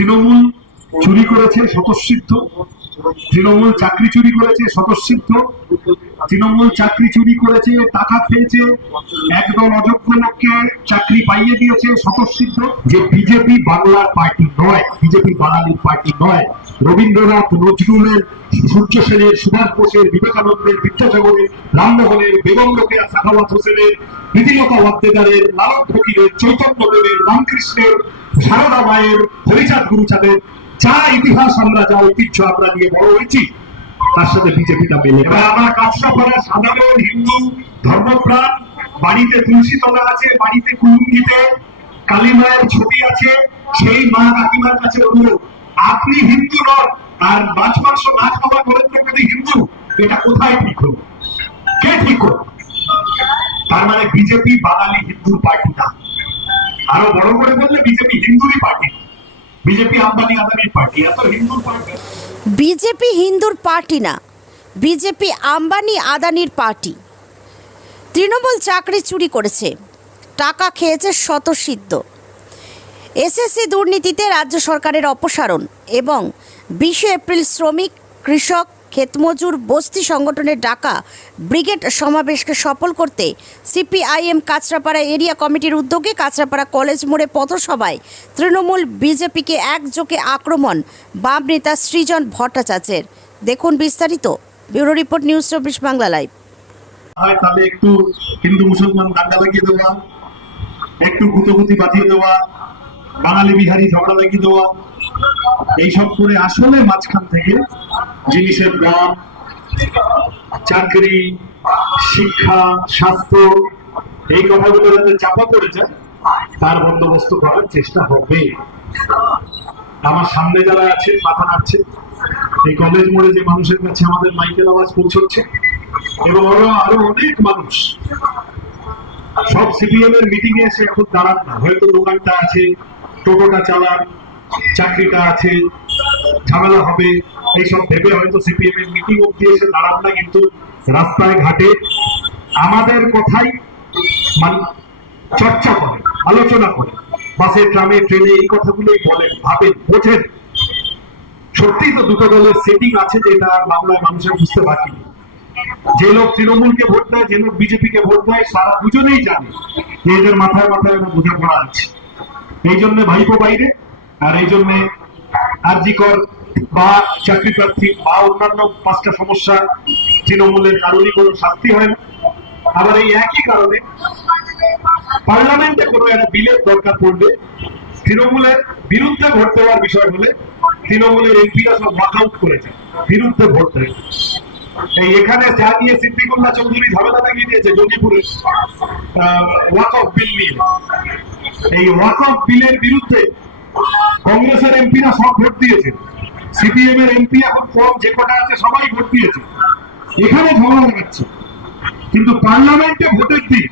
তৃণমূল চুরি করেছে স্বতঃসিদ্ধ। তৃণমূল চাকরি চুরি করেছে স্বতঃসিদ্ধ। তৃণমূল চাকরি চুরি করেছে, টাকা খেয়েছে। একদল অযোগ্য লোককে চাকরি পাইয়ে দিয়েছে স্বতঃসিদ্ধ, যে বিজেপি বাংলার পার্টি নয়, বিজেপি বাঙালির পার্টি নয়। রবীন্দ্রনাথ, নজরুলের, সূর্য সেনের, সুভাষ বোসের, বিবেকানন্দের, বিদ্যাসাগরের, রামমোহনের, বেগম রোকেয়া সাখাওয়াত হোসেনের প্রীতিলতা ওয়াদ্দেদারের লালন ফকিরের চৈতন্যদেবের রামকৃষ্ণের সারদা মায়ের হরিচাঁদ গুরুচাঁদের যা ইতিহাস আমরা, যা ঐতিহ্য আমরা নিয়ে বড় হয়েছি, তার সাথে বিজেপিটা মেলে এবার আমরা কাঁচরাপাড়া সাধারণ হিন্দু ধর্মপ্রাণ, বাড়িতে তুলসী তলা আছে, বাড়িতে কুলুঙ্গিতে কালী মায়ের ছবি আছে, সেই মা কাকিমার কাছে অনুরোধ, আপনি হিন্দু নন, আর মাছ মাংস না খাওয়া করেন থাকবে হিন্দু, এটা কোথায় ঠিক হলো? কে ঠিক হলো তার মানে বিজেপি বাঙালি হিন্দুর পার্টি না আরও বড় করে বললে বিজেপি হিন্দুরই পার্টি। বিজেপি আম্বানি আদানির পার্টি, এত হিন্দুর পার্টি। বিজেপি হিন্দুর পার্টি না, বিজেপি আম্বানি আদানির পার্টি। তৃণমূল চাকরি চুরি করেছে, টাকা খেয়েছে শতসিদ্ধ এসএসসি দুর্নীতিতে রাজ্য সরকারের অপসারণ এবং বিশে এপ্রিল শ্রমিক, কৃষক ক্ষেতমজুর বস্তি সংগঠনের ডাকা ব্রিগেড সমাবেশকে সফল করতে সিপিআইএম কাঁচরাপাড়া এরিয়া কমিটির উদ্যোগে কাঁচরাপাড়া কলেজ মোড়ে পথসভায় তৃণমূল বিজেপিকে একযোগে আক্রমণ, বাম নেতা সৃজন ভট্টাচার্যের। দেখুন বিস্তারিত, ব্যুরো রিপোর্ট, নিউজ চব্বিশ বাংলা লাইভ। তাহলে একটু হিন্দু মুসলমান লাগিয়ে দেওয়া, একটু গুতগুতি দেওয়া, বাঙালি বিহারি ঝগড়া লাগিয়ে দেওয়া এইসব করে আসলে মাঝখান থেকে জিনিসের দাম, চাকরি, শিক্ষা, স্বাস্থ্য, এই কথাগুলো যাতে চাপা পড়ে যায়, তার বন্দোবস্ত করার চেষ্টা হবে। আমার সামনে যারা আছেন, মাথা নাড়ছে, এই কলেজ মোড়ে যে মানুষের কাছে আমাদের মাইকেল আওয়াজ পৌঁছচ্ছে, এবং আরও আরও অনেক মানুষ। সব সিপিএম এর মিটিং এসে এখন দাঁড়ান না। হয়তো দোকানটা আছে, টোটোটা চালান চাকরিটা আছে, ঝামেলা হবে। এইসব ভেবে হয়তো সিপিএম এর মিটিং অব্দি এসে দাঁড়ান না কিন্তু রাস্তায় ঘাটে। আমাদের কথাই মান চর্চা করে, আলোচনা করে। বাসে, ট্রামে, ট্রেনে এই কথাগুলোই বলেন, ভাবেন, বোঝেন। সত্যিই তো দুটো দলের সেটিং আছে যেটা আর বাংলায় মানুষের বুঝতে বাকি। যে লোক তৃণমূলকে ভোট দেয়, যে লোক বিজেপিকে ভোট দেয়, সারা দুজনেই জানে যে এদের মাথায় মাথায় বোঝাপড়া আছে। এই জন্য ভাইপো বাইরে আর এই জন্য আরজিকর বা চাকরি প্রার্থী বা অন্যান্য পাঁচটা সমস্যা তৃণমূলের কারণে কোনো শাস্তি হয় না। আবার এই একই কারণে পার্লামেন্টে কোনো একটা বিলের দরকার পড়লে তৃণমূলের বিরুদ্ধে ভোট দেওয়ার বিষয় হলে তৃণমূলের এমপিরা সব ওয়াক আউট করে যায়, বিরুদ্ধে ভোট দেয়। এই এখানে যা নিয়ে সিদ্দিকুল্লাহ চৌধুরী ঝামেলা লাগিয়ে দিয়েছে জঙ্গিপুরে ওয়াক অফ বিল নিয়ে। এই ওয়াক অফ বিলের বিরুদ্ধে কংগ্রেসের এমপিরা সব ভোট দিয়েছে। সিপিএম এর এমপি এখন কম যে কটা আছে সবাই ভোট দিয়েছে। এখানে ঝগড়া লাগাচ্ছে কিন্তু পার্লামেন্টে ভোটের দিন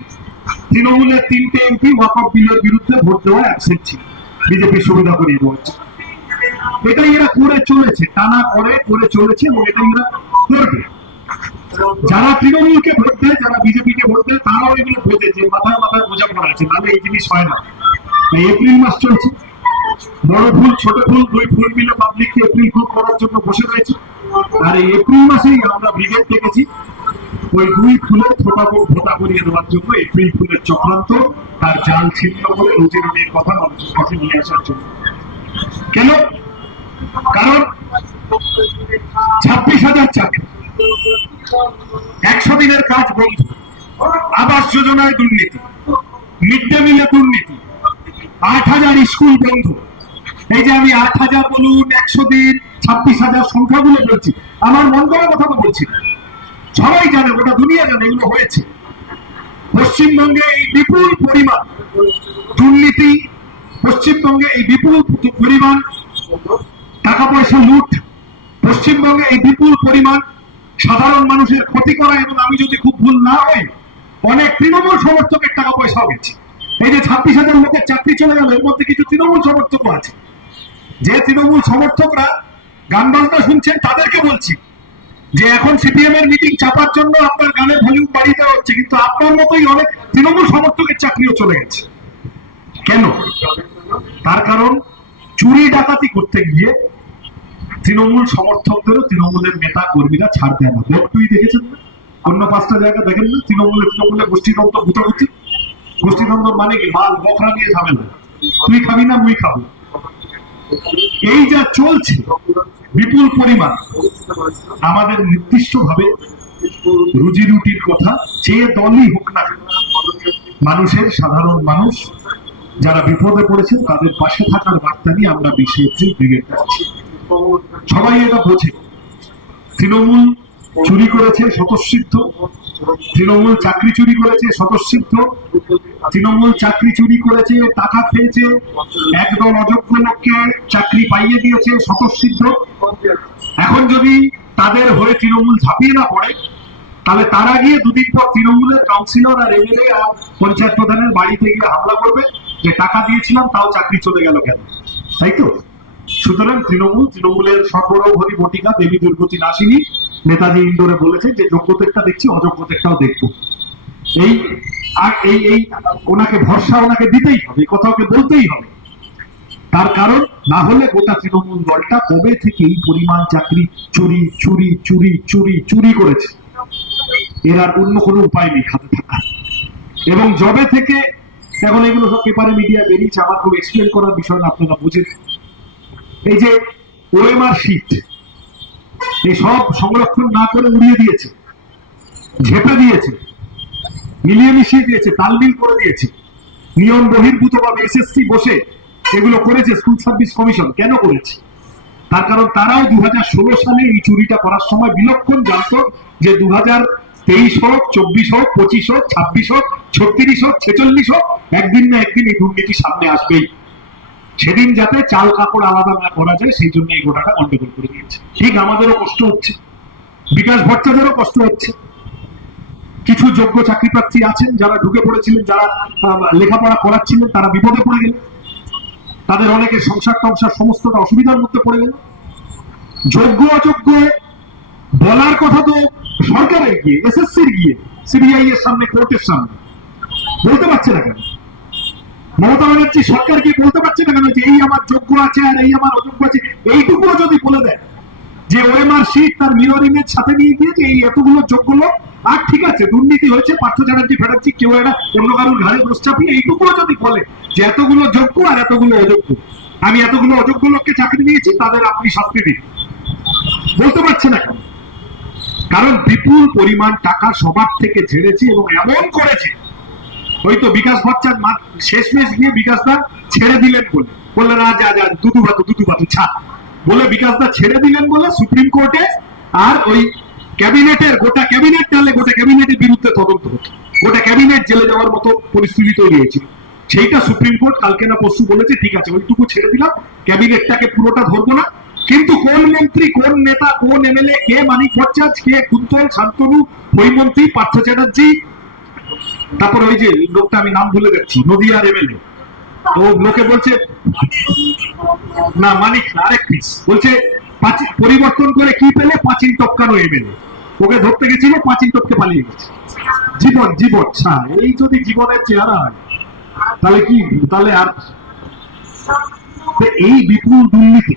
তৃণমূলের তিনটে এমপি ওয়াক বিলের বিরুদ্ধে ভোট দেওয়া অ্যাবসেন্ট ছিল। বিজেপি সুবিধা করিয়ে বলছে এটাই এরা করে চলেছে, টানা করে করে চলেছে এবং এটাই এরা করবে। যারা তৃণমূলকে ভোট দেয়, যারা বিজেপিকে ভোট দেয়, তারাও এগুলো বোঝে যে মাথায় মাথায় বোঝা পড়া আছে, নাহলে এই জিনিস হয় না। এপ্রিল মাস চলছে। বড় ফুল, ছোট ফুল, দুই ফুল মিলে পাবলিককে এপ্রিল ফুল করার জন্য বসে রয়েছে। আর এই এপ্রিল মাসেই আমরা ব্রিগেড দেখেছি, ওই দুই ফুলের ফোটা ভোটা করিয়ে দেওয়ার জন্য এপ্রিল ফুলের চক্রান্ত তার জাল ছিন্ন করে রুজি রুটির কথা মানুষের কাছে নিয়ে আসার জন্য। কেন? কারণ ছাব্বিশ হাজার চাকরি, একশো দিনের কাজ বন্ধ, আবাস যোজনায় দুর্নীতি, মিড ডে মিলে দুর্নীতি, আট হাজার স্কুল বন্ধ। এই যে আমি আট হাজার বলুন, একশো দিন, ছাব্বিশ হাজার সংখ্যাগুলো বলছি, আমার মন করা কথা তো বলছি। সবাই জানে, গোটা দুনিয়া জানে, এগুলো হয়েছে। পশ্চিমবঙ্গে এই বিপুল পরিমাণ দুর্নীতি, পশ্চিমবঙ্গে এই বিপুল পরিমাণ টাকা পয়সা লুট, পশ্চিমবঙ্গে এই বিপুল পরিমাণ সাধারণ মানুষের ক্ষতি করা এবং আমি যদি খুব ভুল না হই, অনেক তৃণমূল সমর্থকের টাকা পয়সাও গেছে। এই যে ছাব্বিশ হাজার লোকের চাকরি চলে গেল, এর মধ্যে কিছু তৃণমূল সমর্থকও আছে। যে তৃণমূল সমর্থকরা গান বাজনা শুনছেন, তাদেরকে বলছি যে এখন সিপিএম এর মিটিং চাপার জন্য আপনার গানের ভলিউম বাড়িয়ে দেওয়া হচ্ছে, কিন্তু আপনার মতোই অনেক তৃণমূল সমর্থকের চাকরিও চলে গেছে। কেন? তার কারণ চুরি ডাকাতি করতে গিয়ে তৃণমূল সমর্থকদেরও তৃণমূলের নেতা কর্মীরা ছাড় দেয় না। ভোটটুই দেখেছেন না? অন্য পাঁচটা জায়গা দেখেন না? তৃণমূলে তৃণমূলে গোষ্ঠীদ্বন্দ্ব গুটাগুটি গোষ্ঠীদ্বন্দ্ব মানে কি? মাল বকরা নিয়ে ঝামেলা। তুই খাবি না, মুই খাব। এই যা চলছে, বিপুল পরিমাণ। আমাদের নির্দিষ্ট ভাবে রুজি রুটির কথা, যে দলই হোক না মানুষের সাধারণ মানুষ, যারা বিপদে পড়েছেন, তাদের পাশে থাকার বার্তা নিয়ে আমরা বিশে এপ্রিল ব্রিগেড যাচ্ছি। সবাই এটা বোঝে। তৃণমূল চুরি করেছে, স্বতঃসিদ্ধ। তৃণমূল চাকরি চুরি করেছে স্বতঃসিদ্ধ। তৃণমূল চাকরি চুরি করেছে, টাকা খেয়েছে, একদল অযোগ্য লোককে চাকরি পাইয়ে দিয়েছে স্বতঃসিদ্ধ। এখন যদি তাদের হয়ে তৃণমূল ঝাঁপিয়ে না পড়ে, তাহলে তারা গিয়ে দুদিন পর তৃণমূলের কাউন্সিলর আর এমএলএ আর পঞ্চায়েত প্রধানের বাড়িতে গিয়ে হামলা করবে যে, টাকা দিয়েছিলাম, তাও চাকরি চলে গেল কেন? তাই তো? সুতরাং তৃণমূল, তৃণমূলের সর্বরোহরি বটিকা দেবী দুর্গতি নাসিনী, নেতাজি ইন্দোরে বলেছে যে যোগ্যতাটা দেখছি অযোগ্যতাটাও দেখব। এই আর এই এই ওনাকে ভরসা ওনাকে দিতেই হবে বলতেই হবে। তার কারণ, না হলে গোটা তৃণমূল দলটা কবে থেকে এই পরিমাণ চাকরি চুরি চুরি চুরি চুরি চুরি করেছে? এর আর অন্য কোনো উপায় নেই খাতে থাকার এবং জবে থেকে, এখন এগুলো সব পেপারে মিডিয়া বেরিয়েছে, আমার খুব এক্সপ্লেন করার বিষয় না, আপনারা বুঝে এই যে ওএমআর শিট এই সব সংরক্ষণ না করে উড়িয়ে দিয়েছে, ঝেপে দিয়েছে, মিলিয়ে মিশিয়ে দিয়েছে তালমিল করে দিয়েছে। নিয়ম বহির্ভূত ভাবে এসএসসি বসে এগুলো করেছে স্কুল সার্ভিস কমিশন কেন করেছে? তার কারণ তারাও দু হাজার ষোলো সালে এই চুরিটা করার সময় বিলক্ষণ জানতো যে দু তেইশ হোক, চব্বিশ হোক, পঁচিশ হোক, ছাব্বিশ হোক, ছত্রিশ হোক, ছেচল্লিশ হোক, একদিন না একদিন এই দুর্নীতি সামনে আসবেই। সেদিন যাতে চাল কাপড় আলাদা না করা যায়, সেই জন্য এই গোটাটা গন্ডগোল করে দিয়েছে। ঠিক আমাদেরও কষ্ট হচ্ছে। বিকাশ ভট্টাচার্যেরও কষ্ট হচ্ছে। কিছু যোগ্য চাকরি প্রার্থী আছেন, যারা ঢুকে পড়েছিলেন, যারা লেখাপড়া করাচ্ছিলেন, তারা বিপদে পড়ে গেলেন। তাদের অনেকের সংসার টংসার সমস্তটা অসুবিধার মধ্যে পড়ে গেল যোগ্য, অযোগ্য, বলার কথা তো সরকারের গিয়ে, এসএসসির গিয়ে, সিবিআই এর সামনে, কোর্টের সামনে। বলতে পারছে না কেন? মমতা ব্যানার্জি, সরকার গিয়ে বলতে পারছে না কেন যে এই আমার যোগ্য আছে আর এই আমার অযোগ্য আছে? এইটুকুও যদি বলে দেয় যে ওএমআর শিট তার মিররিং এর সাথে নিয়ে গিয়ে যে এই এতগুলো যোগ্য লোক, আর ঠিক আছে, দুর্নীতি হয়েছে, পার্থ চ্যাটার্জি ফেটাচ্ছি কেউ এটা অন্য কারোর ঘাড়ে দোষ চাপিয়ে এইটুকুও যদি বলে যে এতগুলো যোগ্য আর এতগুলো অযোগ্য, আমি এতগুলো অযোগ্য লোককে চাকরি দিয়েছি, তাদের আপনি শাস্তি দিন। বলতে পারছে না কারণ বিপুল পরিমাণ টাকা সবার থেকে ঝেড়েছে এবং এমন করেছে ওই তো বিকাশ ভট্টার শেষ মেশ গিয়ে বিকাশ দা ছেড়ে দিলেন বলে। বললেন না যা যা দুদু বাতু দুদু বাতু ছা। বলে বিকাশ দা ছেড়ে দিলেন বলে সুপ্রিম কোর্টে, আর ওই ক্যাবিনেটের, গোটা ক্যাবিনেট টালে গোটা ক্যাবিনেটের বিরুদ্ধে তদন্ত হতো। গোটা ক্যাবিনেট জেলে যাওয়ার মতো পরিস্থিতি তৈরি হয়েছিল। সেইটা সুপ্রিম কোর্ট কালকে না পরশু বলেছে, ঠিক আছে, ওইটুকু ছেড়ে দিলাম, ক্যাবিনেটটাকে পুরোটা ধরবো না। কিন্তু কোন মন্ত্রী, কোন নেতা, কোন এমএলএ, কে মানিক ভট্টাচার্য, কে কুন্তল, শান্তনু মন্ত্রী পার্থ চ্যাটার্জি তারপর ওই যে লোকটা আমি নাম ভুলে যাচ্ছি নদিয়ার এমএলএ ও লোকে বলছে, না, মানিক আরেক পিস বলছে পরিবর্তন করে কি পেলে? পাঁচিল টপকানো এমএলএ। ওকে ধরতে গেছিল, পাঁচিল টপকে পালিয়ে গেছে। জীবন জীবন ছা এই যদি জীবনের চেহারা হয়, তাহলে কি, তাহলে আর এই বিপুল দুর্নীতি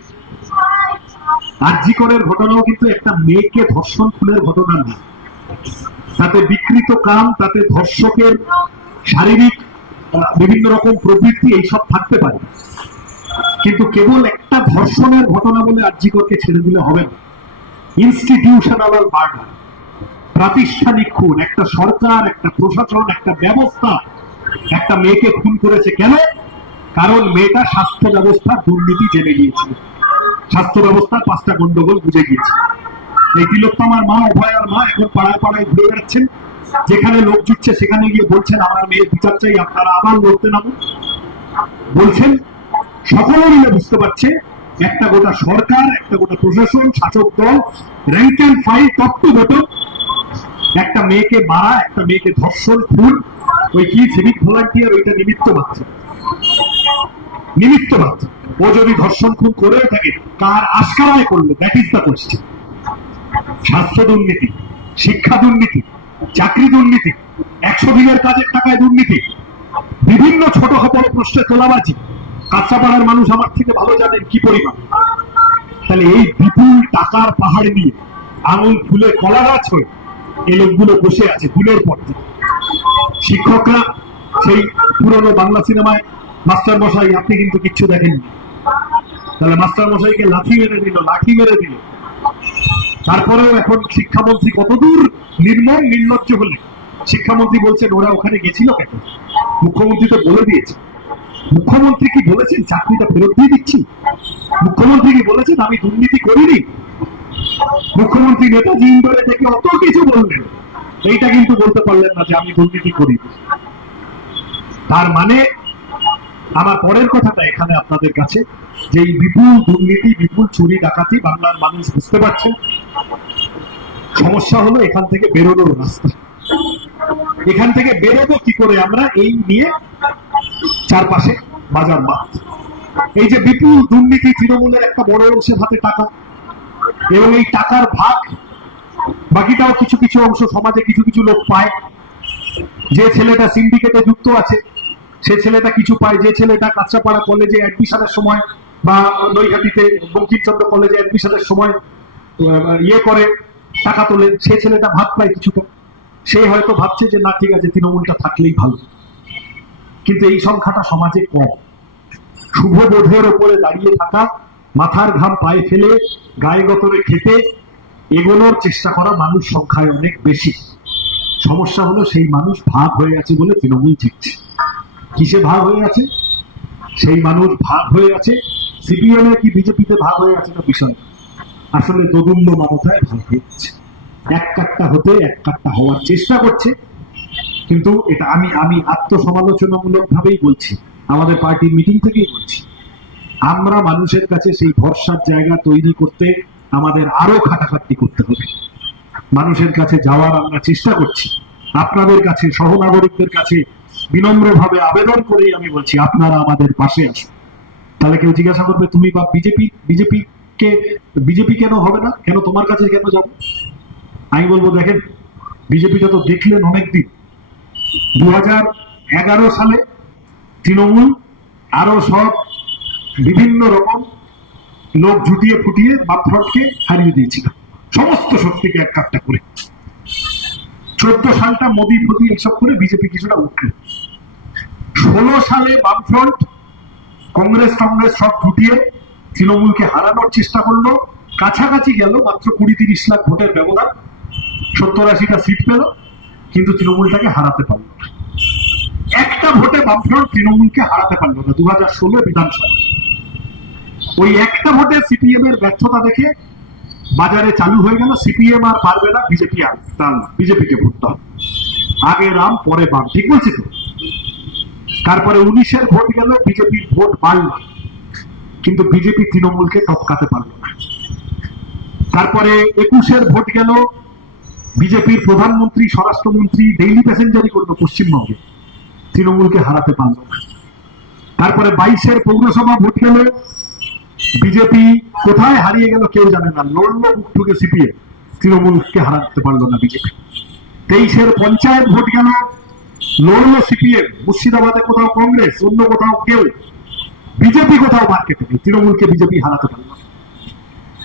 আর্যিকরের ঘটনাও কিন্তু একটা মেয়েকে ধর্ষণ খুনের ঘটনা না। তাতে বিকৃত কাম, তাতে ধর্ষকের শারীরিক বিভিন্ন রকম প্রবৃত্তি এইসব থাকতে পারে। কিন্তু কেবল একটা ধর্ষণের ঘটনা বলে আর্যিকরকে ছেড়ে দিলে হবে না। ইনস্টিটিউশনাল মার্ডার প্রাতিষ্ঠানিক খুন, একটা সরকার, একটা প্রশাসন, একটা ব্যবস্থা, একটা মেয়েকে খুন করেছে কেন? কারণ মেয়েটা স্বাস্থ্য ব্যবস্থা দুর্নীতি জেনে গিয়েছিল। স্বাস্থ্য ব্যবস্থার পাঁচটা গন্ডগোল বুঝে গিয়েছে। এই মা অভয়ার মা এখন পাড়ায় পাড়ায় ঘুরে বেড়াচ্ছেন। যেখানে লোক জুটছে, সেখানে গিয়ে বলছেন, আমার মেয়ের বিচার চাই, আপনারা আবার লড়তে নামুন। বলছেন সকলে মিলে বুঝতে পারছে, একটা গোটা সরকার, একটা গোটা প্রশাসন, শাসক দল rank and file top to একটা মেয়েকে মারা, একটা মেয়েকে ধর্ষণ, খুন, ওই কি সিভিক ভলান্টিয়ার ওইটা নিমিত্ত মাত্র নিমিত্ত মাত্র ও যদি ধর্ষণ, খুন করেও থাকে, কার আস্কারায় করল? দ্যাট ইজ দ্য কোয়েশ্চেন স্বাস্থ্য দুর্নীতি, শিক্ষা দুর্নীতি, চাকরি দুর্নীতি, একশো দিনের কাজের টাকায় দুর্নীতি, বিভিন্ন ছোট বড় প্রশ্নে তোলাবাজি। কাঁচাপাড়ার মানুষ আমার থেকে ভালো জানেন কি পরিমাণ। তাহলে এই বিপুল টাকার পাহাড় নিয়ে আঙুল ফুলে কলা গাছ হয়ে এই লোকগুলো বসে আছে ফুলের পর্দে শিক্ষকরা সেই পুরনো বাংলা সিনেমায়, মাস্টার মশাই, আপনি কিন্তু কিচ্ছু দেখেননি। তাহলে মাস্টার মশাইকে লাঠি মেরে দিল, লাঠি মেরে দিল। তারপরেও এখন শিক্ষামন্ত্রী কতদূর নির্মম নির্লজ্জ হলে? শিক্ষামন্ত্রী বলছেন, ওরা ওখানে গেছিল কেন? মুখ্যমন্ত্রী তো বলে দিয়েছে। মুখ্যমন্ত্রী কি বলেছেন? চাকরিটা ফেরত দিয়ে দিচ্ছি। মুখ্যমন্ত্রী কি বলেছেন? আমি দুর্নীতি করিনি। মুখ্যমন্ত্রী নেতাজি ইন্দোরে থেকে অত কিছু বললেন। এইটা কিন্তু বলতে পারলেন না যে আমি দুর্নীতি করি তার মানে আমার পরের কথাটা এখানে আপনাদের কাছে, যে এই বিপুল দুর্নীতি, বিপুল চুরি ডাকাতি বাংলার মানুষ বুঝতে পারছেন সমস্যা হলো এখান থেকে বেরোনোর রাস্তা। এখান থেকে বেরোবো কি করে আমরা? এই নিয়ে চারপাশে বাজার মাঠ। এই যে বিপুল দুর্নীতি তৃণমূলের একটা বড় অংশের হাতে টাকা, এবং এই টাকার ভাগ, বাকিটাও কিছু কিছু অংশ সমাজে কিছু কিছু লোক পায়। যে ছেলেটা সিন্ডিকেটে যুক্ত আছে সে ছেলেটা কিছু পায়, যে ছেলেটা কাঁচরাপাড়া কলেজে অ্যাডমিশনের সময় বা নৈহাটিতে বঙ্কিমচন্দ্র কলেজে অ্যাডমিশনের সময় ইয়ে করে, টাকা তোলে, সে ছেলেটা ভাগ পায় কিছুটা। সে হয়তো ভাবছে যে, না, ঠিক আছে, তৃণমূলটা থাকলেই ভালো। কিন্তু এই সংখ্যাটা সমাজে কম। শুভ বোধের ওপরে দাঁড়িয়ে থাকা, মাথার ঘাম পায়ে ফেলে, গায়ে গতরে খেতে এগোনোর চেষ্টা করা মানুষ সংখ্যায় অনেক বেশি। সমস্যা হলো সেই মানুষ ভাগ হয়ে আছে বলে তৃণমূল জিতছে। কিসে ভাগ হয়ে আছে? সেই মানুষ ভাগ হয়ে আছে? সিপিএম এ কি বিজেপিতে ভাগ হয়ে আছে না বিষয় আসলে দোদুল্য মানতায় ভাগ হয়ে আছে এক কাট্টা হতে এক কাট্টা হওয়ার চেষ্টা করছে। কিন্তু এটা আমি আমি আত্মসমালোচনামূলক ভাবেই বলছি। আমাদের পার্টির মিটিং থেকেই বলছি। আমরা মানুষের কাছে সেই ভরসার জায়গা তৈরি করতে আমাদের আরও খাটাখাটনি করতে হবে। মানুষের কাছে যাওয়ার আমরা চেষ্টা করছি। আপনাদের কাছে, সহনাগরিকদের কাছে বিনম্রভাবে আবেদন করেই আমি বলছি, আপনারা আমাদের পাশে আসুন। তাহলে কেউ জিজ্ঞাসা করবে, তুমি বা বিজেপি বিজেপি কে, বিজেপি কেন হবে না? কেন তোমার কাছে কেন যাব? আমি বলব, দেখেন, বিজেপিটা তো দেখলেন অনেকদিন। দু হাজার এগারো সালে তৃণমূল আরও সব বিভিন্ন রকম লোক জুটিয়ে ফুটিয়ে বামফ্রন্টকে হারিয়ে দিয়েছিল। সমস্ত শক্তিকে এক কাট্টা করে। চোদ্দ সালটা মোদি ফদি এইসব করে বিজেপি কিছুটা উঠল। ষোলো সালে বামফ্রন্ট, কংগ্রেস টংগ্রেস সব জুটিয়ে তৃণমূলকে হারানোর চেষ্টা করল। কাছাকাছি গেল, মাত্র কুড়ি তিরিশ লাখ ভোটের ব্যবধান। সত্তর আশিটা সিট পেল, কিন্তু তৃণমূলটাকে হারাতে পারল একটা ভোটে বামফ্রন্ট তৃণমূলকে হারাতে পারল না দু হাজার ষোলো বিধানসভা। ওই একটা ভোটে সিপিএম এর ব্যর্থতা দেখে বাজারে চালু হয়ে গেল, সিপিএম আর পারবে না, বিজেপি আর বিজেপিকে ভোট দাও। আগে রাম, পরে বাম, ঠিক বলছি তো? তারপরে উনিশের ভোট গেল বিজেপির ভোট বাড়ল কিন্তু বিজেপি তৃণমূলকে টপকাতে পারল না। তারপরে একুশের ভোট গেল, বিজেপির প্রধানমন্ত্রী, স্বরাষ্ট্রমন্ত্রী ডেইলি প্যাসেঞ্জারি করল পশ্চিমবঙ্গে। তৃণমূলকে হারাতে পারল না। তারপরে বাইশের পৌরসভা ভোট গেল, বিজেপি কোথায় হারিয়ে গেল কেউ জানে না। লড়লো মুখ ঠুকে সিপিএম। তৃণমূলকে হারাতে পারল না বিজেপি। তেইশের পঞ্চায়েত ভোট গেল লড়লো সিপিএম, মুর্শিদাবাদে কোথাও কংগ্রেস, অন্য কোথাও কেউ। বিজেপি কোথাও মার্কেটে নেই, তৃণমূলকে বিজেপি হারাতে পারল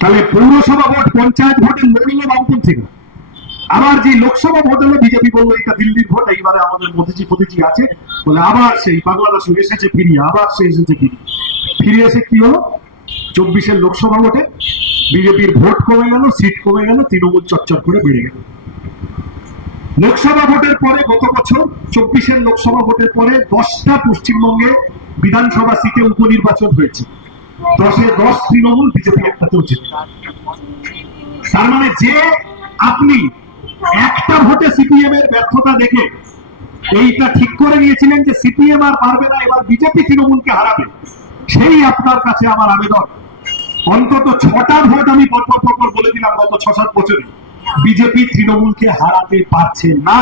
তাহলে পৌরসভা ভোট, পঞ্চায়েত ভোটে লড়লো বামপন্থীরা। আবার যে লোকসভা ভোট হলো, বিজেপি বলল, এটা দিল্লির ভোট, এইবারে আমাদের মোদিজি ফোদিজি আছে। বলে, আবার সেই বাংলাদেশ এসেছে ফিরিয়ে, আবার সে এসেছে ফিরিয়ে। ফিরে এসে কি হলো? চব্বিশের লোকসভা ভোটে বিজেপির ভোট কমে গেল, সিট কমে গেল, তৃণমূল চচ্চর করে বেড়ে গেল। লোকসভা ভোটের পরে গত বছর, চব্বিশের লোকসভা ভোটের পরে দশটা পশ্চিমবঙ্গে বিধানসভা সিটে উপনির্বাচন হয়েছে। দশে দশ তৃণমূল বিজেপি একটাতেও জেতে তার মানে যে আপনি একটা ভোটে সিপিএম এর ব্যর্থতা দেখে এইটা ঠিক করে নিয়েছিলেন যে সিপিএম আর পারবে না, এবার বিজেপি তৃণমূলকে হারাবে, সেই আপনার কাছে আমার আবেদন। অন্তত ছটা ভোট আমি পরপর পরপর বলে দিলাম গত ছ সাত বছরে। বিজেপি তৃণমূলকে হারাতে পারছে না।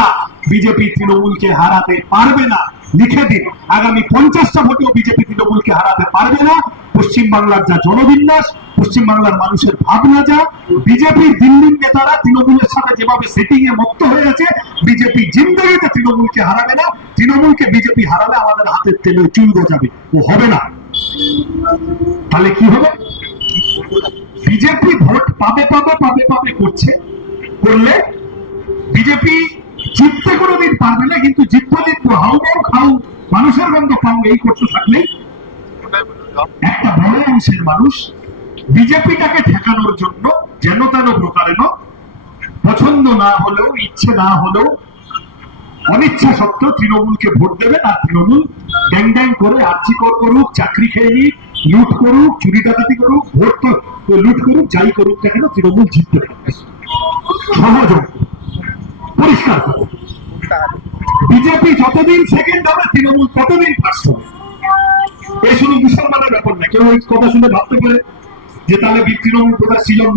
বিজেপি তৃণমূলকে হারাতে পারবে না। লিখে দিন আগামী পঞ্চাশটা ভোটেও বিজেপি তৃণমূলকে হারাতে পারবে না। পশ্চিম বাংলার যা জনবিন্যাস পশ্চিম বাংলার মানুষের ভাবনা যা বিজেপির দিল্লির নেতারা তৃণমূলের সাথে যেভাবে সেটিং এ মুক্ত হয়ে আছে বিজেপি জিন্দগিতে তৃণমূলকে হারাবে না। তৃণমূলকে বিজেপি হারালে আমাদের হাতের তেলে চুল গজাবে। ও হবে না। তাহলে কি হবে? বিজেপি ভোট পাবে পাবে পাবে পাবে করছে। করলে বিজেপি জিততে কোনোদিন পারবে না, কিন্তু জিতবো জিতবো হাউ মাউ খাও মানুষের গন্ধ পাও, এই করতে থাকলে একটা বড় অংশের মানুষ বিজেপিটাকে ঠেকানোর জন্য যেন তেন প্রকারেণ পছন্দ না হলেও, ইচ্ছে না হলেও, অনিচ্ছা সত্ত্বেও তৃণমূলকে ভোট দেবেন আর তৃণমূল ড্যাং ড্যাং করে আর্থিকর করুক, চাকরি খেয়ে নিক, লুট করুক, চুরি ডাকাতি করুক, ভোট লুট করুক, যাই করুক না কেন, তৃণমূল জিততে পারবে বিজেপি যতদিন সেকেন্ড হবে, তৃণমূল ততদিন ফার্স্ট হবে। এই শুধু মুসলমানের ব্যাপার না, কেউ কথা শুনে ভাবতে পারে যে তাহলে তৃণমূল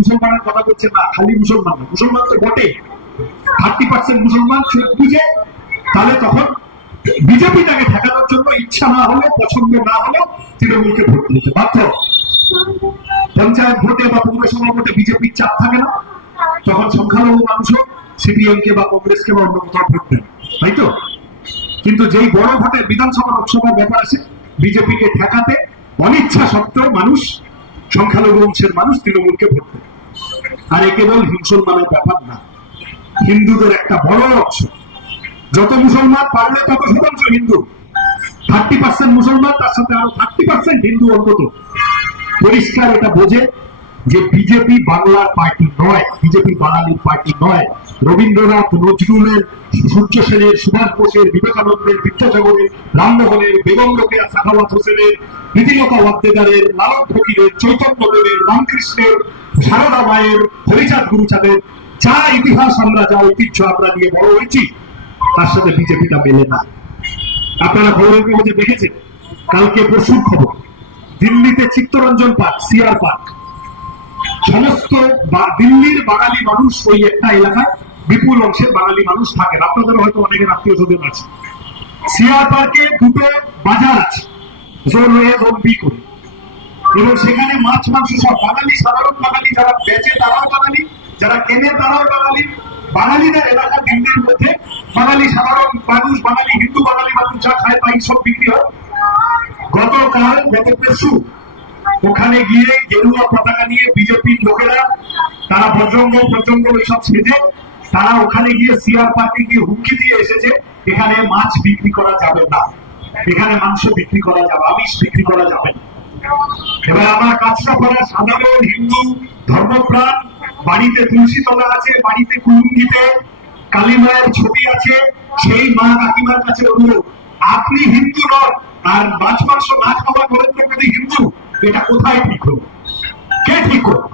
মুসলমানের কথা না, খালি মুসলমান না। মুসলমান তো বটে। থার্টি পার্সেন্ট মুসলমান চোখ বুঝে। তাহলে তখন বিজেপিটাকে ঠেকানোর জন্য ইচ্ছা না হলেও, পছন্দ না হলেও তৃণমূলকে ভোট দিতে বাধ্য। পঞ্চায়েত ভোটে বা পৌরসভা ভোটে বিজেপির চাপ থাকে না। তখন সংখ্যালঘু মানুষও সিপিএম কে বা কংগ্রেসকে বা অন্য কোথাও ভোট তাই তো? কিন্তু যেই বড় ভোটে বিধানসভা লোকসভার ব্যাপার আছে, বিজেপিকে ঠেকাতে অনিচ্ছা সত্ত্বেও মানুষ, সংখ্যালঘু অংশের মানুষ তৃণমূলকে ভোট দেবে আর এ কেবল হিংসলমানের ব্যাপার না। হিন্দুদের একটা বড় অংশ। যত মুসলমান পারলে তত শতাংশ হিন্দু। থার্টি পার্সেন্ট মুসলমান, তার সাথে আরও থার্টি পার্সেন্ট হিন্দু অন্তত। পরিষ্কার এটা বোঝে যে বিজেপি বাংলার পার্টি নয়, বিজেপি বাঙালির পার্টি নয়, রবীন্দ্রনাথ নজরুলের, সূর্য সেনের, সুভাষ বোসের, বিবেকানন্দের, বিদ্যাসাগরের, রামমোহনের, বেগম রোকেয়া, সাখাওয়াত হোসেনের প্রীতিলতা ওয়াদ্দেদারের লালন ফকিরের চৈতন্যদেবের রামকৃষ্ণের, সারদা মায়ের, হরিচাঁদ গুরুচাঁদের, যা ইতিহাস আমরা, যা ঐতিহ্য আমরা নিয়ে বড় হয়েছি, তার সাথে বিজেপিটা মেলে না। আপনারা খবরের কাগজে দেখেছেন, কালকে পরশুর খবর, দিল্লিতে চিত্তরঞ্জন পার্ক, সিআর পার্ক সমস্ত দিল্লির বাঙালি মানুষ ওই একটা এলাকায় বিপুল অংশের বাঙালি মানুষ থাকেন। আপনাদের হয়তো অনেকের আত্মীয় স্বজন আছে। সিআর পার্কে দুটো বাজার আছে জোন এ জোন বি করে। এবং সেখানে মাছ, মাংস সব বাঙালি, সাধারণ বাঙালি, যারা বেচে তারাও বাঙালি, যারা কেনে তারাও বাঙালি। বাঙালিদের এলাকা দিল্লির মধ্যে। বাঙালি সাধারণ মানুষ, বাঙালি হিন্দু, বাঙালি মানুষ যা খায় তাই সব বিক্রি হয়। গতকাল গত পরশু ওখানে গিয়ে গেরুয়া পতাকা নিয়ে বিজেপির লোকেরা, তারা বজরঙ্গ প্রজঙ্গ এইসব সেজে তারা ওখানে গিয়ে সিআর পার্কে গিয়ে হুমকি দিয়ে এসেছে, এখানে মাছ বিক্রি করা যাবে না। এখানে মাংস বিক্রি করা যাবে, আমিষ বিক্রি করা যাবে না। এবার আমরা কাজটা করা সাধারণ হিন্দু ধর্মপ্রাণ, বাড়িতে তুলসী তলা আছে, বাড়িতে কুলুঙ্গিতে কালী মায়ের ছবি আছে, সেই মা কাকিমার কাছে অনুরোধ, আপনি হিন্দু নন, আর মাছ মাংস না খাওয়া মোদী হিন্দু? এটা কোথায় ঠিক হলো? কে ঠিক হলো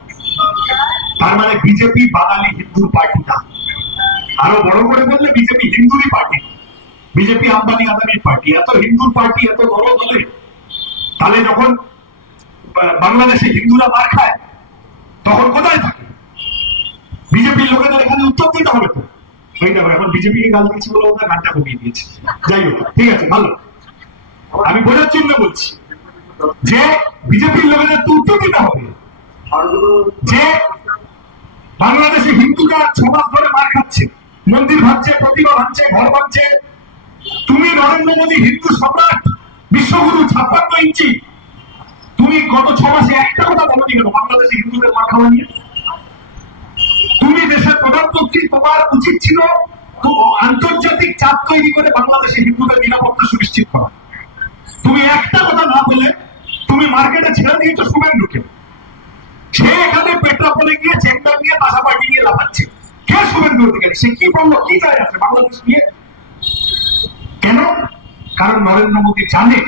তার মানে বিজেপি, বাঙালি, হিন্দুর পার্টি না। আরও বড় করে বললে বিজেপি হিন্দুরই পার্টি। বিজেপি আম্বানি আদানির পার্টি। এত হিন্দুর পার্টি, এত বড় দলে। তাহলে যখন বাংলাদেশে হিন্দুরা মার খায়, তখন কোথায় থাকে? বিজেপির লোকেদের এখানে উত্তর দিতে হবে তো। এই দেখো, এখন বিজেপিকে গাল দিচ্ছি বলে ওদের গানটা কমিয়ে দিয়েছে। যাই হোক, ঠিক আছে, ভালো। আমি বোঝার জন্য বলছি যে বিজেপির লোকেদের তো উত্তর দিতে হবে, যে বাংলাদেশে হিন্দুরা ছ মাস ধরে মার খাচ্ছে, মন্দির ভাঙছে, প্রতিমা ভাঙছে, ঘর ভাঙছে, তুমি নরেন্দ্র মোদী হিন্দু সম্রাট, বিশ্বগুরু ছাপ্পান্ন ইঞ্চি, তুমি গত ছ মাসে একটা কথা বলো কেন, বাংলাদেশে হিন্দুদের মার খাওয়া নিয়ে? তুমি দেশের প্রধানমন্ত্রী তোমার উচিত ছিল আন্তর্জাতিক চাপ তৈরি করে বাংলাদেশে হিন্দুদের নিরাপত্তা সুনিশ্চিত করা। তুমি একটা কথা না বলে তুমি মার্কেটে ছেড়ে দিয়েছ শুভেন্দুকে। সে এখানে পেট্রাপোলে গিয়ে চেম্বার নিয়ে পাশাপাশি নিয়ে লাফাচ্ছে। কে শুভেন্দুর দিকে সে কি বলল? কি যায় আছে বাংলাদেশ নিয়ে? কেন? কারণ নরেন্দ্র মোদী জানে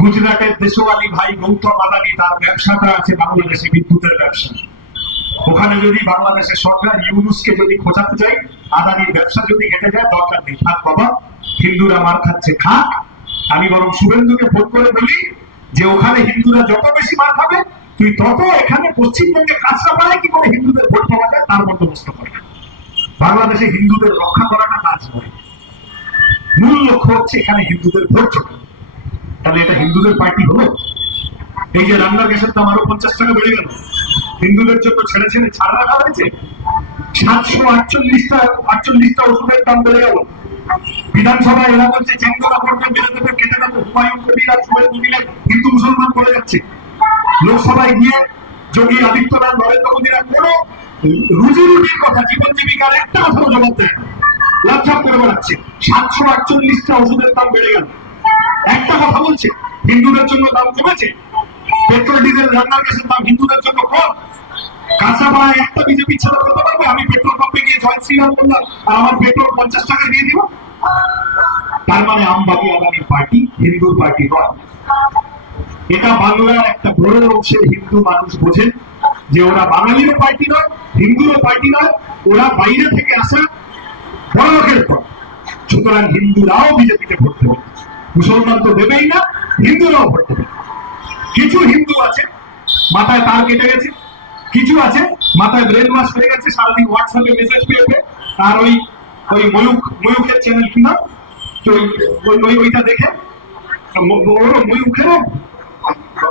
গুজরাটের দেশওয়ালি ভাই গৌতম আদানি তার ব্যবসাটা আছে বাংলাদেশে বিদ্যুতের ব্যবসা। ওখানে যদি বাংলাদেশের সরকার ইউনুসকে যদি খোঁচাতে যায় আদানির ব্যবসা যদি হেঁটে যায়, দরকার নেই। থাক বাবা, হিন্দুরা মার খাচ্ছে, খাক। আমি বরং শুভেন্দুকে ভোট করে বলি যে ওখানে হিন্দুরা যত বেশি মার খাবে, তুই তত এখানে পশ্চিমবঙ্গে কাজটা পাড়ায় কি করে হিন্দুদের ভোট পাওয়া যায়? তার বন্দোবস্ত করে। বাংলাদেশে হিন্দুদের রক্ষা করাটা কাজ নয়। মূল লক্ষ্য হচ্ছে এখানে হিন্দুদের ভোট জোগাড় তাহলে এটা হিন্দুদের পার্টি হলো? এই যে রান্নার গ্যাসের দাম আরও পঞ্চাশ টাকা বেড়ে গেল। হিন্দুদের জন্য ছেড়ে ছেড়ে ছাড় রাখা হয়েছে? সাতশো আটচল্লিশটা আটচল্লিশটা ওষুধের দাম বেড়ে গেল। বিধানসভায় এরা বলছে চেঙ্গলা মেরে দেবে কেটে দেবে, হুমায়ুন কবির আর শুভেন্দু মিলে হিন্দু মুসলমান করে যাচ্ছে। লোকসভায় গিয়ে যোগী আদিত্যনাথ, নরেন্দ্র মোদীরা কোনো রুজি রুটির কথা, জীবন জীবিকার একটা কথা জবাব দেয়। লাচ্ছাপ করে বেড়াচ্ছে। সাতশো আটচল্লিশটা ওষুধের দাম বেড়ে গেল। একটা কথা বলছে, হিন্দুদের জন্য দাম কমেছে, পেট্রোল, ডিজেল, রান্নার গ্যাসের দাম হিন্দুদের জন্য কম। কাঁচাপাড়ায় একটা বিজেপি ছেলে বলতে পারবে? আমি পেট্রোল পাম্পে গিয়ে জয় শ্রীরাম বললাম আর আমার পেট্রোল পঞ্চাশ টাকা দিয়ে দিব। তার মানে আমবাদী আদানির পার্টি হিন্দুর পার্টি নয়। এটা বাংলার একটা বড় অংশের হিন্দু মানুষ বোঝেন যে ওরা বাঙালিরও পার্টি নয়, হিন্দুরও পার্টি নয়, ওরা বাইরে থেকে আসা বড় লোকের পর সুতরাং হিন্দুরাও বিজেপিতে ভোট দেবে। মুসলমান তো দেবেই না, হিন্দুরাও ভোট দেবে। কিছু হিন্দু আছে, মাথায় তার কেটে গেছে। কিছু আছে, মাথায় ব্রেন মাস হয়ে গেছে, সারাদিন হোয়াটসঅ্যাপে মেসেজ পেয়ে আর ওই ওই ময়ূক ময়ূকের চ্যানেল কি নাম? তো ওই, ওই- ওই, ওইটা দেখে। ময়ূকেরও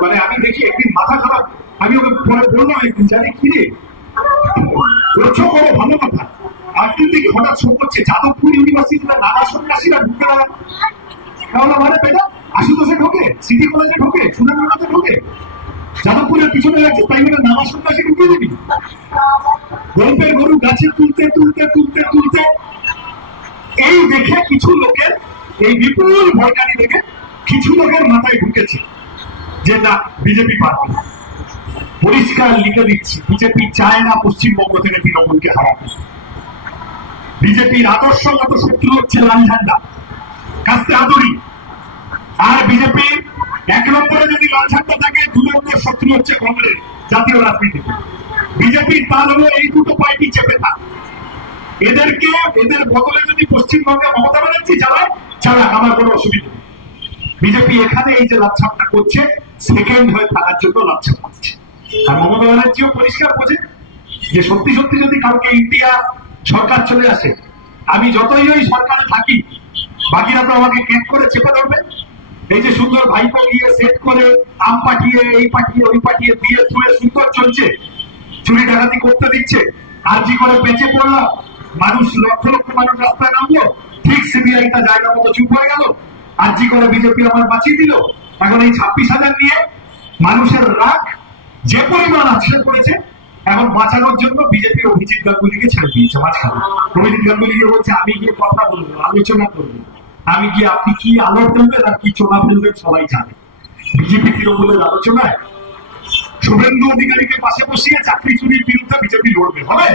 মানে আমি দেখি একদিন মাথা খারাপ। আমি ওকে পরে বললাম একদিন, জানি কি রে? রক্ষা করো ভালো কথা। আপনি থেকে হঠাৎ শো করছে। যাদবপুর ইউনিভার্সিটিতে নাগা সন্ন্যাসীরা ঢুকে দাঁড়ান তাহলে মানে পেটা আশুতোষে ঢোকে, সিটি কলেজে ঢোকে, সুনামগঞ্জে ঢোকে। যাদবপুরের পিছনে রাখছে তাই বলে নামা সন্ন্যাসী ঢুকিয়ে দিবি। গল্পের গরু গাছে তুলতে তুলতে তুলতে তুলতে এই দেখে কিছু লোকের, এই বিপুল ভয়কারী দেখে কিছু লোকের মাথায় ঢুকেছে যে না, বিজেপি পার্টি পরিষ্কার লিখে দিচ্ছি, বিজেপি চায় না পশ্চিমবঙ্গ থেকে তৃণমূলকে হারাতে। বিজেপির আদর্শগত শত্রু হচ্ছে লাল ঝান্ডা। কাস্তে আদরি। আর বিজেপি এক নম্বরে যদি লাল ঝান্ডা থাকে, দু নম্বর শত্রু হচ্ছে কংগ্রেস, জাতীয় রাজনীতিতে বিজেপির তাল হলো এই দুটো পার্টি চেপে থাক। এদেরকে, এদের বদলে যদি পশ্চিমবঙ্গে মমতা ব্যানার্জি চালায়, চালাক, আমার কোনো অসুবিধা বিজেপি এখানে এই যে লাচ্ছাপটা করছে সেকেন্ড হয়ে থাকার জন্য লাচ্ছাপ করছে। আর মমতা ব্যানার্জিও পরিষ্কার বোঝে যে সত্যি সত্যি যদি কালকে ইন্ডিয়া সরকার চলে আসে, আমি যতই ওই সরকারে থাকি, বাকিরা তো আমাকে কেক করে চেপে ধরবে। এই যে সুন্দর ভাইপো গিয়ে সেট করে, আম পাঠিয়ে, এই পাঠিয়ে, ওই পাঠিয়ে, দিয়ে তুলে সুন্দর চলছে, চুরি ডাকাতি করতে দিচ্ছে আর্জি করে বেঁচে পড়লাম? মানুষ, লক্ষ লক্ষ মানুষ রাস্তায় নামলো, ঠিক সিবিআইটা জায়গা মতো চুপ হয়ে গেল। আর্জি করে বিজেপি আমার বাঁচিয়ে দিল। এখন এই ছাব্বিশ হাজার নিয়ে মানুষের রাগ যে পরিমাণ আছে করেছে, এখন বাঁচানোর জন্য বিজেপি অভিজিৎ গাঙ্গুলিকে ছেড়ে দিয়েছে মাঝখানে। অভিজিৎ গাঙ্গুলিকে বলছে, আমি গিয়ে কথা বলব, আলোচনা করব। আমি গিয়ে আপনি কি আলো ফেলবেন আর কি চোনা ফেলবেন সবাই জানে। বিজেপি তৃণমূলের আলোচনায় শুভেন্দু অধিকারীকে পাশে বসিয়ে চাকরি চুরির বিরুদ্ধে বিজেপি লড়বে। হবে?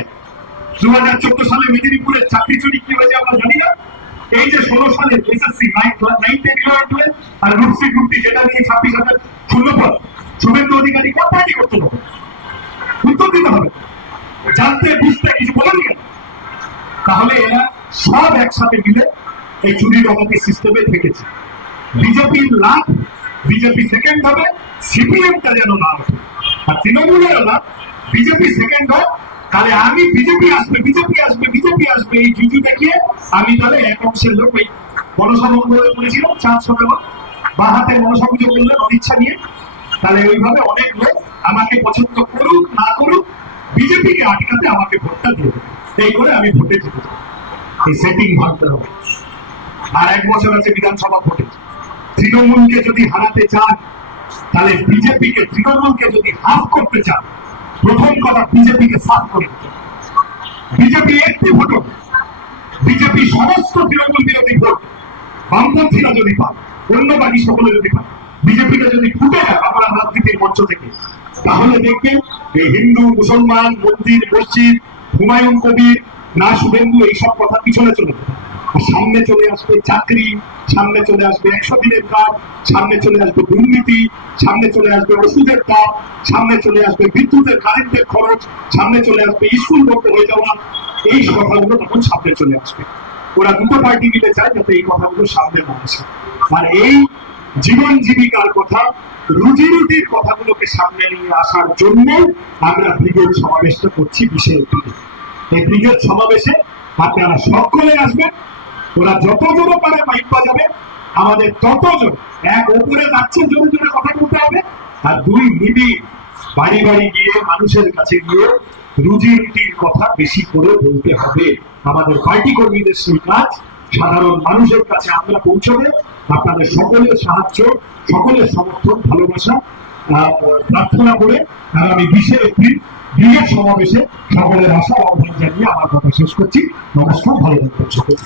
দু হাজার চোদ্দ সালে মেদিনীপুরে চাকরি চুরি কি হয়েছে আমরা জানি না। এই যে ষোলো সালে এসএসসি আর যেটা নিয়ে ছাব্বিশ হাজার শূন্যপদ শুভেন্দু অধিকারী কোন পার্টি করতে হবে। উত্তর দিতে হবে। জানতে, বুঝতে কিছু তাহলে এরা সব একসাথে মিলে এই চুরি ডকাতি সিস্টেমে থেকেছে। বিজেপির লাভ, বিজেপি সেকেন্ড হবে, সিপিএমটা যেন না ওঠে। আর তৃণমূলের লাভ, বিজেপি সেকেন্ড হয় তাহলে আমি বিজেপি আসবে বিজেপি আসবে বিজেপি আসবে। এই জুজু দেখিয়ে আমি তাহলে এক অংশের লোক ওই মনসামঙ্গলে করেছিলাম চাঁদ সকালে। বা হাতে পুজো করলেন, অনিচ্ছা নিয়ে। তাহলে ওইভাবে অনেক লোক আমাকে পছন্দ করুক, না করুক, বিজেপিকে আটকাতে আমাকে ভোটটা দিয়ে এই করে আমি ভোটে জিতে। এই সেটিং ভাবতে হবে। আর এক বছর আছে বিধানসভা ভোটে। তৃণমূলকে যদি হারাতে চান, তাহলে বিজেপিকে, তৃণমূলকে যদি হাফ করতে চান প্রথম কথা বিজেপিকে সাফ করে বিজেপি একটি ভোট বিজেপি সমস্ত তৃণমূল বিরোধী ভোট, বামপন্থীরা যদি পান অন্য বাকি সকলে যদি পান বিজেপিটা যদি ফুটে যায় আমরা রাজনীতির মঞ্চ থেকে, তাহলে দেখবেন এই হিন্দু, মুসলমান, মন্দির, মসজিদ, হুমায়ুন কবির, না শুভেন্দু, এইসব কথা পিছনে চলে যাবে সামনে চলে আসবে চাকরি, সামনে চলে আসবে একশো দিনের কাজ, সামনে চলে আসবে দুর্নীতি, সামনে চলে আসবে ওষুধের দাম, সামনে চলে আসবে বিদ্যুতের, কারেন্টের খরচ, সামনে চলে আসবে স্কুল বন্ধ হয়ে যাওয়া। এই কথাগুলো তখন সামনে চলে আসবে। ওরা দুটো পার্টি মিলে চায় যাতে এই কথাগুলো সামনে না আসে। আর এই জীবন জীবিকার কথা, রুজি রুটির কথাগুলোকে সামনে নিয়ে আসার জন্য আমরা ব্রিগেড সমাবেশটা করছি বিশেষ এই ব্রিগেড সমাবেশে আপনারা সকলে আসবেন। ওরা যত জোরে পারে মাইক বাজাবে, আমাদের তত জন এক ওপরে যাচ্ছে, জোরে জোরে কথা বলতে হবে আর দুই নিবিড় বাড়ি বাড়ি গিয়ে মানুষের কাছে গিয়ে রুজি রুটির কথা বেশি করে বলতে হবে। আমাদের পার্টি কর্মীদের সেই কাজ, সাধারণ মানুষের কাছে আমরা পৌঁছবে। আপনাদের সকলের সাহায্য, সকলের সমর্থন, ভালোবাসা প্রার্থনা করে আগামী বিশে এপ্রিল ব্রিগেড সমাবেশে সকলের আশা আহ্বান জানিয়ে আমার কথা শেষ করছি। নমস্কার, ভালো থাকবেন সকলে।